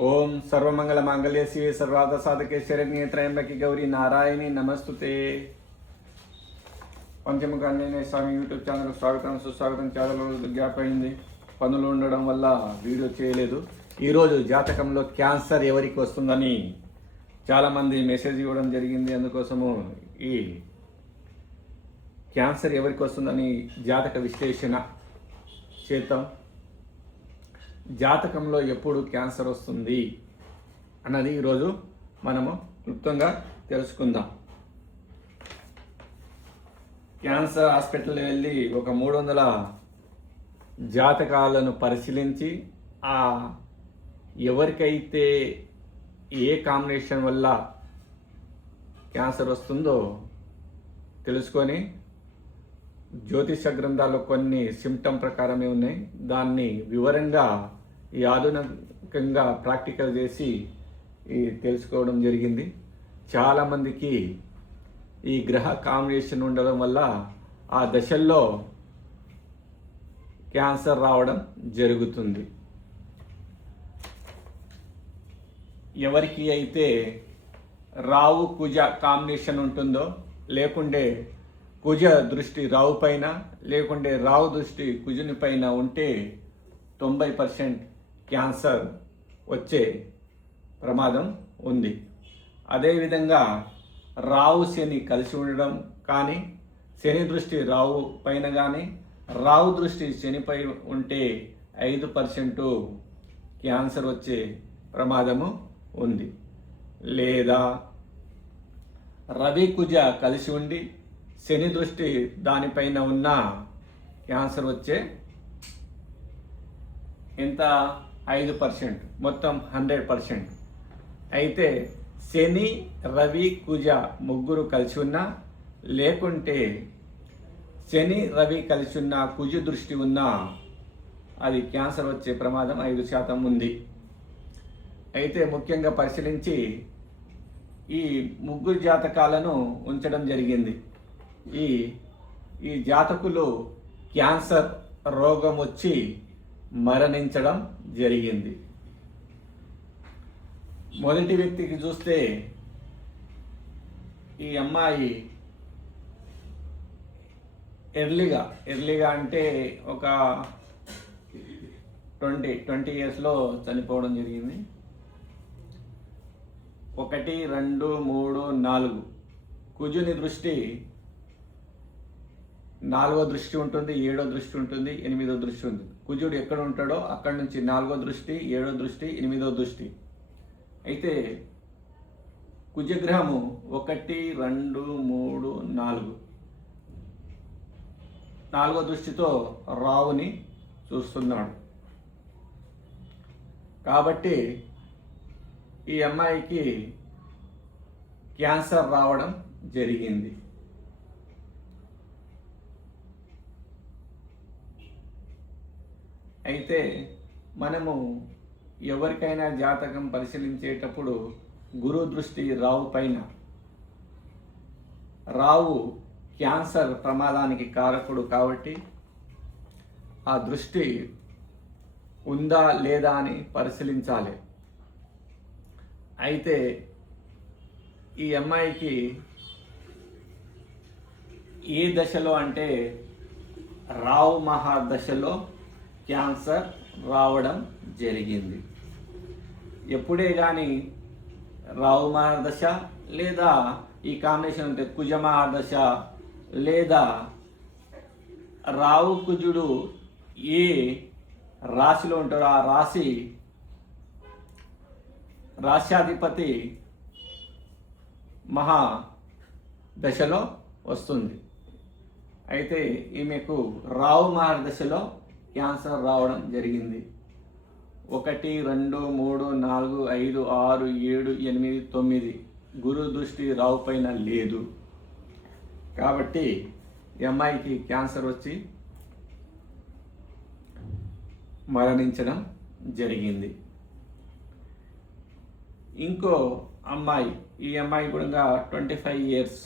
ఓం సర్వమంగళ మాంగళ్య శివే సర్వార్థ సాధకే శరణ్యే త్రయంబకి గౌరీ నారాయణి నమస్తుతే. పంచముఖ ఆంజనేయ స్వామి యూట్యూబ్ ఛానల్ స్వాగతం సుస్వాగతం. ఛానల్ గ్యాప్ అయింది, పనులు ఉండడం వల్ల వీడియో చేయలేదు. ఈరోజు జాతకంలో క్యాన్సర్ ఎవరికి వస్తుందని చాలామంది మెసేజ్ ఇవ్వడం జరిగింది. అందుకోసము ఈ క్యాన్సర్ ఎవరికి వస్తుందని జాతక విశ్లేషణ చేద్దాం. జాతకంలో ఎప్పుడు క్యాన్సర్ వస్తుంది అన్నది ఈరోజు మనము క్లుప్తంగా తెలుసుకుందాం. క్యాన్సర్ హాస్పిటల్ వెళ్ళి ఒక 300 జాతకాలను పరిశీలించి ఎవరికైతే ఏ కాంబినేషన్ వల్ల క్యాన్సర్ వస్తుందో తెలుసుకొని, జ్యోతిష గ్రంథాల్లో కొన్ని సిమ్టమ్ ప్రకారమే ఉన్నాయి, దాన్ని వివరంగా ఈ ఆధునికంగా ప్రాక్టికల్ చేసి తెలుసుకోవడం జరిగింది. చాలామందికి ఈ గ్రహ కాంబినేషన్ ఉండడం వల్ల ఆ దశల్లో క్యాన్సర్ రావడం జరుగుతుంది. ఎవరికి అయితే రావు కుజ కాంబినేషన్ ఉంటుందో, లేకుంటే కుజ దృష్టి రావు పైన, లేకుంటే రావు దృష్టి కుజుని పైన ఉంటే 90% క్యాన్సర్ వచ్చే ప్రమాదం ఉంది. అదేవిధంగా రావు శని కలిసి ఉండడం కానీ, శని దృష్టి రావు పైన కానీ, రావు దృష్టి శనిపై ఉంటే 5% క్యాన్సర్ వచ్చే ప్రమాదము ఉంది. లేదా రవి కుజ కలిసి ఉండి శని దృష్టి దానిపైన ఉన్న క్యాన్సర్ వచ్చే 5%, మొత్తం 100%. అయితే శని రవి కుజ ముగ్గురు కలిసి ఉన్నా, లేకుంటే శని రవి కలిసి ఉన్న కుజు దృష్టి ఉన్నా అది క్యాన్సర్ వచ్చే ప్రమాదం 5% ఉంది. అయితే ముఖ్యంగా పరిశీలించి ఈ ముగ్గురు జాతకాలను ఉంచడం జరిగింది. ఈ జాతకులు క్యాన్సర్ రోగం వచ్చి మరణించడం జరిగింది. మొదటి వ్యక్తికి చూస్తే, ఈ అమ్మాయి ఎర్లీగా అంటే ఒక 20 ఇయర్స్లో చనిపోవడం జరిగింది. 1, 2, 3, 4 కుజుని దృష్టి 4వ దృష్టి ఉంటుంది, 7వ దృష్టి ఉంటుంది, 8వ దృష్టి ఉంటుంది. కుజుడు ఎక్కడ ఉంటాడో అక్కడి నుంచి 4వ దృష్టి, 7వ దృష్టి, 8వ దృష్టి. అయితే కుజగ్రహము 1, 2, 3, 4వ దృష్టితో రావుని చూస్తున్నాడు. కాబట్టి ఈ అమ్మాయికి క్యాన్సర్ రావడం జరిగింది. అయితే మనము ఎవరికైనా జాతకం పరిశీలించేటప్పుడు గురు దృష్టి రావు పైన, రావు క్యాన్సర్ ప్రమాదానికి కారకుడు కాబట్టి ఆ దృష్టి ఉందా లేదా అని పరిశీలించాలి. అయితే ఈ అమ్మాయికి ఏ దశలో అంటే రావు మహాదశలో క్యాన్సర్ రావడం జరిగింది. ఎప్పుడే కానీ రావు మహాదశ లేదా ఈ కాంబినేషన్ ఉంటే కుజ మహాదశ లేదా రావు కుజుడు ఏ రాశిలో ఉంటారో ఆ రాశ్యాధిపతి మహా దశలో వస్తుంది. అయితే ఈమెకు రావు మహాదశలో క్యాన్సర్ రావడం జరిగింది. 1, 2, 3, 4, 5, 6, 7, 8, 9 గురు దృష్టి రావు పైన లేదు. కాబట్టి ఈ అమ్మాయికి క్యాన్సర్ వచ్చి మరణించడం జరిగింది. ఇంకో అమ్మాయి, ఈ అమ్మాయి కూడా 25 ఇయర్స్,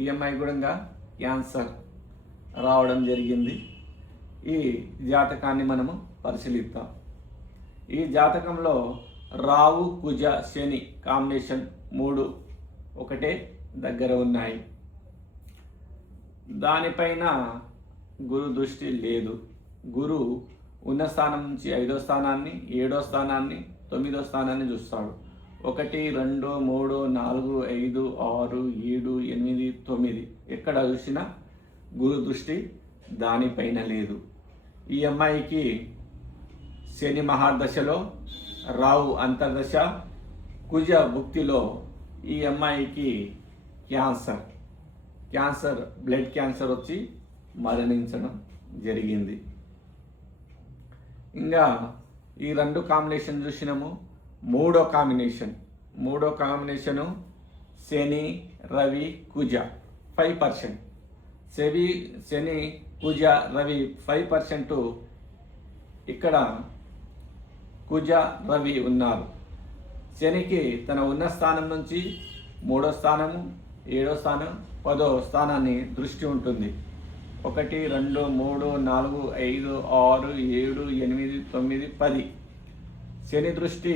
ఈ అమ్మాయి కూడా క్యాన్సర్ రావడం జరిగింది. ఈ జాతకాన్ని మనము పరిశీలిద్దాం. ఈ జాతకంలో రావు కుజ శని కాంబినేషన్ 3 ఒకటే దగ్గర ఉన్నాయి. దానిపైన గురు దృష్టి లేదు. గురు ఉన్న స్థానం నుంచి 5వ స్థానాన్ని, 7వ స్థానాన్ని, 9వ స్థానాన్ని చూస్తాడు. 1, 2, 3, 4, 5, 6, 7, 8, 9 ఎక్కడ చూసినా గురు దృష్టి దానిపైన లేదు. ఈ అమ్మాయికి శని మహాదశలో, రావు అంతర్దశ, కుజ భుక్తిలో ఈ అమ్మాయికి బ్లడ్ క్యాన్సర్ వచ్చి మరణించడం జరిగింది. ఇంకా ఈ 2 కాంబినేషన్ చూసినాము. మూడో కాంబినేషను శని రవి కుజ 5%. శని కుజ రవి 5%. ఇక్కడ కుజ రవి ఉన్నారు. శనికి తన ఉన్న స్థానం నుంచి 3వ స్థానము, 7వ స్థానం, 10వ స్థానాన్ని దృష్టి ఉంటుంది. 1, 2, 3, 4, 5, 6, 7, 8, 9, 10 శని దృష్టి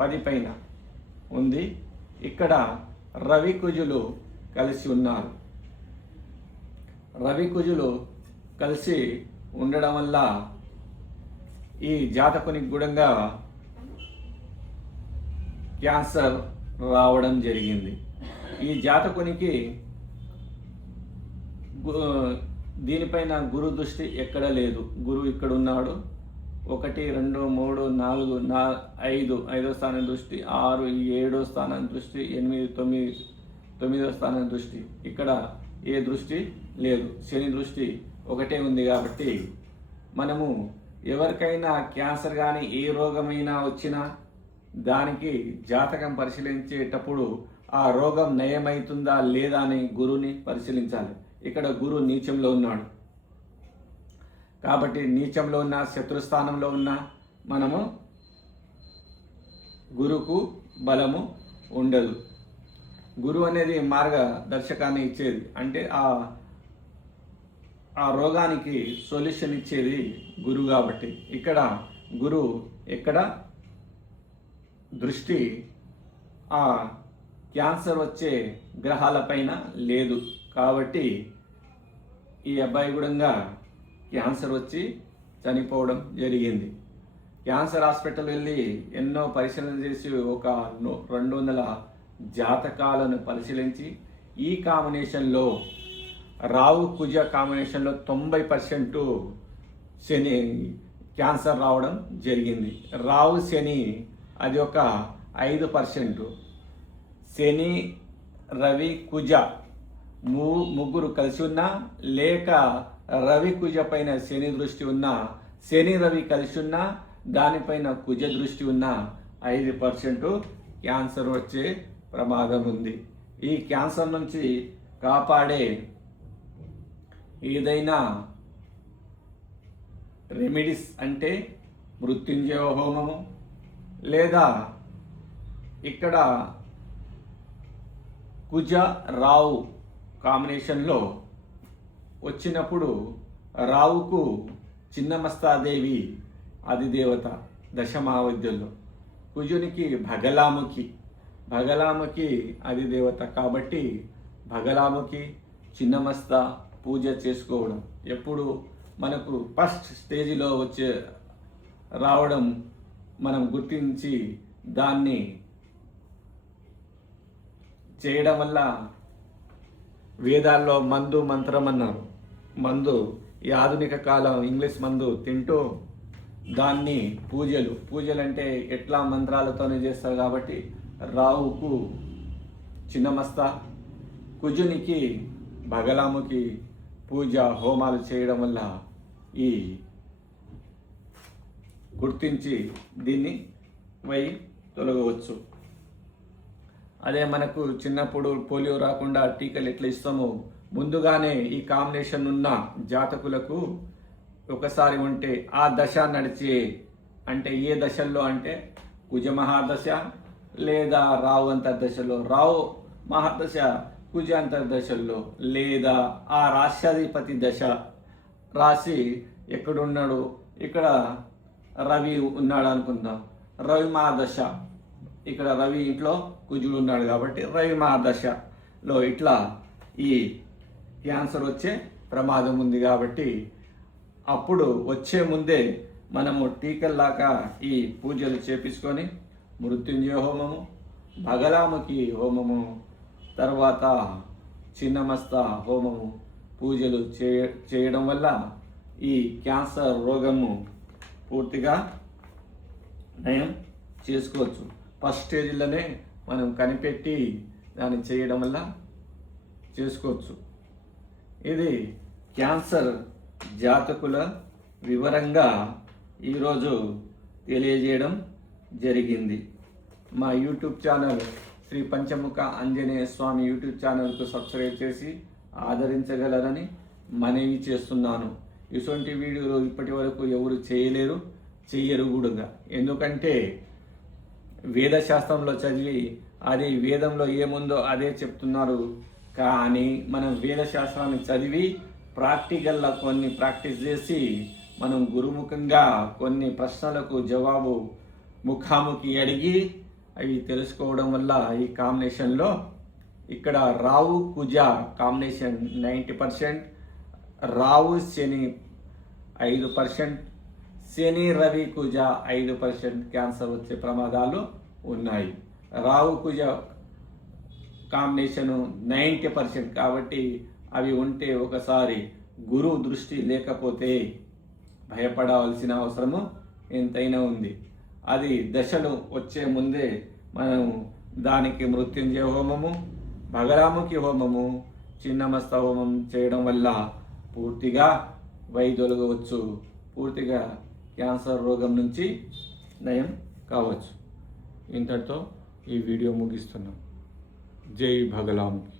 10 పైన ఉంది. ఇక్కడ రవి కుజులు కలిసి ఉన్నారు. రవి కుజులు కలిసి ఉండడం వల్ల ఈ జాతకునికి గుణంగా క్యాన్సర్ రావడం జరిగింది. ఈ జాతకునికి దీనిపైన గురు దృష్టి ఎక్కడ లేదు. గురువు ఇక్కడ ఉన్నాడు. 1, 2, 3, 4, 5 5వ స్థానం దృష్టి, 6, 7వ స్థానం దృష్టి, 8, 9 9వ స్థానం దృష్టి. ఇక్కడ ఏ దృష్టి లేదు. శని దృష్టి ఒకటే ఉంది. కాబట్టి మనము ఎవరికైనా క్యాన్సర్ కానీ ఏ రోగమైనా వచ్చినా దానికి జాతకం పరిశీలించేటప్పుడు ఆ రోగం నయమవుతుందా లేదా అని గురువుని పరిశీలించాలి. ఇక్కడ గురు నీచంలో ఉన్నాడు కాబట్టి నీచంలో ఉన్న, శత్రుస్థానంలో ఉన్న మనము గురుకు బలము ఉండదు. గురువు అనేది మార్గదర్శకాన్ని ఇచ్చేది, అంటే ఆ రోగానికి సొల్యూషన్ ఇచ్చేది గురువు. కాబట్టి ఇక్కడ గురువు ఎక్కడ దృష్టి ఆ క్యాన్సర్ వచ్చే గ్రహాలపైన లేదు. కాబట్టి ఈ అబ్బాయి కూడా క్యాన్సర్ వచ్చి చనిపోవడం జరిగింది. క్యాన్సర్ హాస్పిటల్ వెళ్ళి ఎన్నో పరిశీలన చేసి ఒక 200 జాతకాలను పరిశీలించి ఈ కాంబినేషన్లో రావు కుజ కాంబినేషన్లో 90% శని క్యాన్సర్ రావడం జరిగింది. రావు శని అది ఒక 5%. శని రవి కుజ ముగ్గురు కలిసి ఉన్నా, లేక రవి కుజ పైన శని దృష్టి ఉన్నా, శని రవి కలిసి ఉన్నా, దానిపైన కుజ దృష్టి ఉన్నా 5% క్యాన్సర్ వచ్చే ప్రమాదం ఉంది. ఈ క్యాన్సర్ నుంచి కాపాడే ఏదైనా రెమెడీస్ అంటే మృత్యుంజయ హోమము, లేదా ఇక్కడ కుజ రావు కాంబినేషన్లో వచ్చినప్పుడు రావుకు చిన్నమస్తాదేవి అధిదేవత దశమహావిద్యల్లో, కుజునికి భగలాముఖి అధిదేవత. కాబట్టి భగలాముఖి చిన్నమస్త పూజ చేసుకోవడం ఎప్పుడు మనకు ఫస్ట్ స్టేజిలో రావడం మనం గుర్తించి దాన్ని చేయడం వల్ల వేదాల్లో మందు మంత్రం అన్నారు. మందు ఈ ఆధునిక కాలం ఇంగ్లీష్ మందు తింటూ దాన్ని పూజలు అంటే ఎట్లా మంత్రాలతోనే చేస్తారు. కాబట్టి రావుకు చిన్నమస్త, కుజునికి భగలాముకి పూజ హోమాలు చేయడం వల్ల ఈ గుర్తించి దీన్ని తొలగవచ్చు. అదే మనకు చిన్నప్పుడు పోలియో రాకుండా టీకాలు ఎట్లా ఇస్తామో ముందుగానే ఈ కాంబినేషన్ ఉన్న జాతకులకు ఒకసారి ఉంటే ఆ దశ నడిచే, అంటే ఏ దశల్లో అంటే కుజ మహాదశ లేదా రావు అంతర్దశలో, రావు మహాదశ కుజ అంతర్దశల్లో, లేదా ఆ రాశ్యాధిపతి దశ రాశి ఎక్కడున్నాడు, ఇక్కడ రవి ఉన్నాడు అనుకుందాం. రవి మహాదశ, ఇక్కడ రవి ఇంట్లో కుజుడు ఉన్నాడు కాబట్టి రవి మహాదశలో ఇట్లా ఈ క్యాన్సర్ వచ్చే ప్రమాదం ఉంది. కాబట్టి అప్పుడు వచ్చే ముందే మనము టీకల్లాగా ఈ పూజలు చేపించుకొని మృత్యుంజయ హోమము, భగలాముఖి హోమము, తర్వాత చిన్నమస్త హోమము పూజలు చేయడం వల్ల ఈ క్యాన్సర్ రోగము పూర్తిగా నయం చేసుకోవచ్చు. ఫస్ట్ స్టేజ్లోనే మనం కనిపెట్టి దాన్ని చేయడం వల్ల చేసుకోవచ్చు. ఇది క్యాన్సర్ జాతకుల వివరంగా ఈరోజు తెలియజేయడం జరిగింది. మా యూట్యూబ్ ఛానల్ శ్రీ పంచముఖ ఆంజనేయ స్వామి యూట్యూబ్ ఛానల్కు సబ్స్క్రైబ్ చేసి ఆదరించగలరని మనవి చేస్తున్నాను. ఇటువంటి వీడియోలు ఇప్పటి వరకు ఎవరు చేయలేరు, చెయ్యరు కూడా. ఎందుకంటే వేదశాస్త్రంలో చదివి అది వేదంలో ఏముందో అదే చెప్తున్నారు. కానీ మనం వేదశాస్త్రాన్ని చదివి ప్రాక్టికల్గా కొన్ని ప్రాక్టీస్ చేసి మనం గురుముఖంగా కొన్ని ప్రశ్నలకు జవాబు ముఖాముఖి అడిగి అవి తెలుసుకోవడం వల్ల ఈ కాంబినేషన్లో ఇక్కడ రావు కుజ కాంబినేషన్ 90%, రావు శని 5%, శని రవి కుజ 5% క్యాన్సర్ వచ్చే ప్రమాదాలు ఉన్నాయి. రావు కుజ కాంబినేషను 90% కాబట్టి అవి ఉంటే ఒకసారి గురువు దృష్టి లేకపోతే భయపడవలసిన అవసరము ఎంతైనా ఉంది. అది దశలు వచ్చే ముందే మనం దానికి మృత్యుంజయ హోమము, భగరాముఖి హోమము, చిన్నమస్త హోమం చేయడం వల్ల పూర్తిగా వైదొలగవచ్చు, పూర్తిగా క్యాన్సర్ రోగం నుంచి నయం కావచ్చు. ఇంతటితో ఈ వీడియో ముగిస్తున్నాం. జై భగలాముఖి.